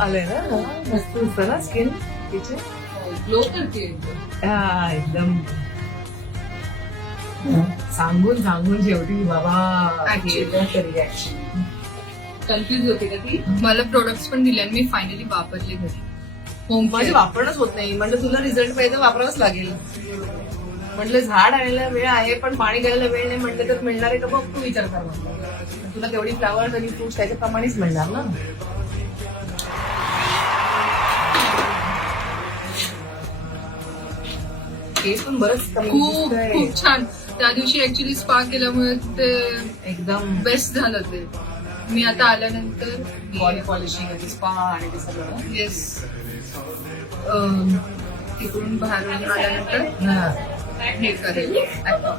आले ना मस्त दिसतं ना स्किन तिचे ग्लो करते हा एकदम सांगून सांगून शेवटी बाबा कन्फ्युज होते का ती. मला प्रोडक्ट्स पण दिले आणि मी फायनली वापरले घरी. होम माझे वापरणच होत नाही. म्हणजे तुला रिझल्ट पाहिजे वापरावंच लागेल. म्हटलं झाड आणायला वेळ आहे पण पाणी घालायला वेळ नाही म्हटलं तर मिळणार आहे का बघ तू विचार कर म्हटलं. तुला तेवढी फ्लावर्स आणि फ्रुट्स त्याच्याप्रमाणेच मिळणार ना. केस पण बरंच कमी खूप दिसतंय. खूप छान. त्या दिवशी ऍक्च्युली स्पा केल्यामुळे ते एकदम बेस्ट झालं ते. मी आता आल्यानंतर बॉडी पॉलिशिंग आणि स्पा आणि ते सगळं येस तिकडून बाहेर आल्यानंतर हा. हे करेल ऍक्च्युली